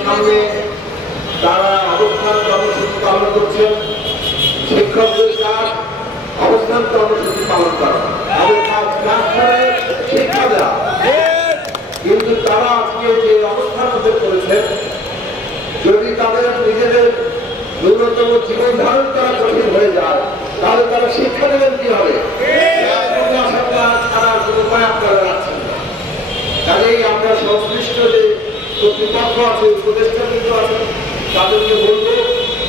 সামনে তারা অবস্থান কর্মসূচি পালন করছেন। শিক্ষকদের কাজ অবস্থান কর্মসূচি পালন করা, তাদের কাজ ক্লাস করে শিক্ষা দেওয়া। কিন্তু তারা আজকে যে অবস্থান করেছেন, যদি তাদের নিজেদের ন্যূনতম জীবন ধারণ করা কঠিন হয়ে যায়, তাহলে তারা শিক্ষা দেবেন কি হবে? ছাড়া কোনো উপায় আপনারা রাখছেন না। কাজেই আমরা সংশ্লিষ্ট যে কর্তৃপক্ষ আছে, উপদেষ্টা কিন্তু আছে, তাদেরকে বলবো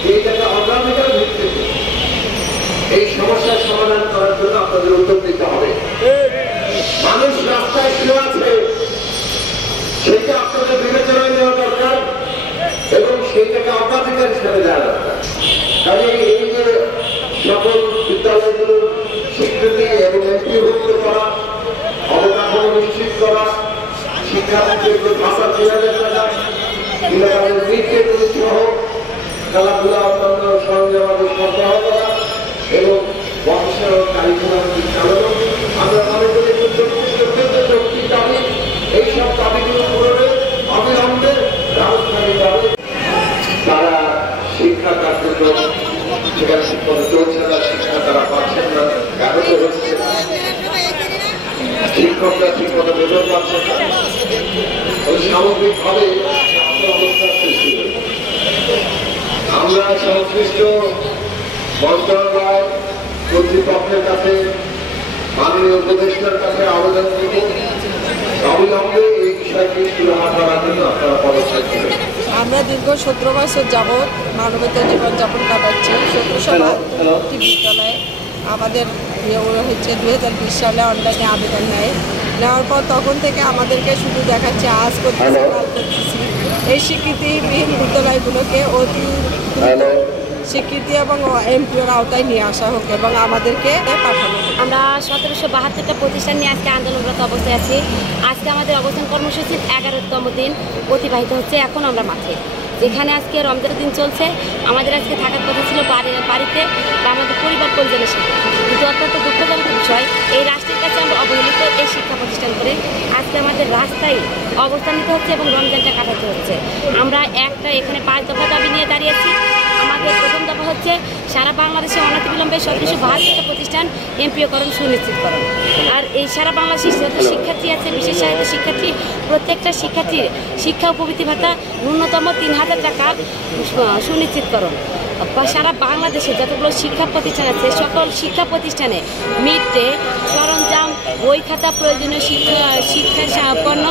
যে এইটাকে অগ্রাধিকার ভিত্তিতে এই সমস্যার সমাধান করার জন্য আপনাদের উদ্যোগ নিতে হবে। মানুষ রাস্তায় শুয়ে আছে, সেটা আপনাদের বিবেচনায় নেওয়া দরকার এবং সেইটাকে অগ্রাধিকার হিসেবে দেওয়া দরকার। কাজে এই যে সকল বিদ্যালয়গুলোর স্বীকৃতি এবং এমপিভুক্ত করা, অবকাঠামো নিশ্চিত করা, শিক্ষার্থীদের ভাষা ২০০০ টাকা, বিনামূল্যে মিড-ডে মিল সহ খেলাধুলা অন্যান্য সরঞ্জামাদি সরবরাহ করা এবং বংশের কারিকুলাম চালানো, আমরা মনে করি যৌক্তিক দাবি। এইসব দাবিগুলো পূরণে অবিলম্বে ব্যবস্থা নিতে হবে। তারা শিক্ষা কার্যক্রম সেখানে ঠিকমতো চলছে না, শিক্ষা তারা পাচ্ছেন না, ব্যাহত হচ্ছে, শিক্ষকরা ঠিকমতো বেতন পাচ্ছেন না, সামগ্রিকভাবে অবস্থার সৃষ্টি হয়েছে। আমরা সংশ্লিষ্ট মন্ত্রণালয় কর্তৃপক্ষের কাছে, মাননীয় উপদেষ্টার কাছে আবেদন করব, অবিলম্বে এই বিষয়টি সুরাহা করার জন্য আপনারা পদক্ষেপ নেবেন। আমরা দীর্ঘ 17 বছর যাবৎ মানবেতর জীবনযাপন কাটাচ্ছি। 1772টি বিদ্যালয়ে আমাদের হচ্ছে 2020 সালে অনলাইনে আবেদন নেওয়ার পর তখন থেকে আমাদেরকে শুধু দেখাচ্ছে আজ করতেছি কাল করতেছি। এই স্বীকৃতিবিহীন বিদ্যালয়গুলোকে অতি স্বীকৃতি এবং এমপিওর আওতায় নিয়ে আসা হোক এবং আমাদেরকে পাঠানো। আমরা 1772টা প্রতিষ্ঠান নিয়ে আজকে আন্দোলনরত অবস্থায় আছি। আজকে আমাদের অবস্থান কর্মসূচির 11তম দিন অতিবাহিত হচ্ছে। এখন আমরা মাঠে, যেখানে আজকে রমজানের দিন চলছে। আমাদের আজকে থাকার কথা ছিল বাড়িতে বা আমাদের পরিবার পরিজনের সাথে, কিন্তু অত্যন্ত দুঃখজনক বিষয় এই রাষ্ট্রের কাছে আমরা অবহেলিত এই শিক্ষা প্রতিষ্ঠান করে আজকে আমাদের রাস্তায় অবস্থান নিতে হচ্ছে এবং রমজানটা কাটাতে হচ্ছে। আমরা এখানে 5 দফা দাবি নিয়ে দাঁড়িয়েছি। আমাদের প্রথম দফা হচ্ছে সারা বাংলাদেশে অনতিবিলম্বে 1772টা প্রতিষ্ঠান এমপিওকরণ সুনিশ্চিতকরণ। আর এই সারা বাংলাদেশের যত শিক্ষার্থী আছে, বিশেষ সহায়তা শিক্ষার্থী, প্রত্যেকটা শিক্ষার্থীর শিক্ষা উপবৃত্তি ভাতা ন্যূনতম 3000 টাকা সুনিশ্চিতকরণ। সারা বাংলাদেশে যতগুলো শিক্ষা প্রতিষ্ঠান আছে সকল শিক্ষা প্রতিষ্ঠানে মিড ডে সরঞ্জাম, বই খাতা, প্রয়োজনীয় শিক্ষা পণ্য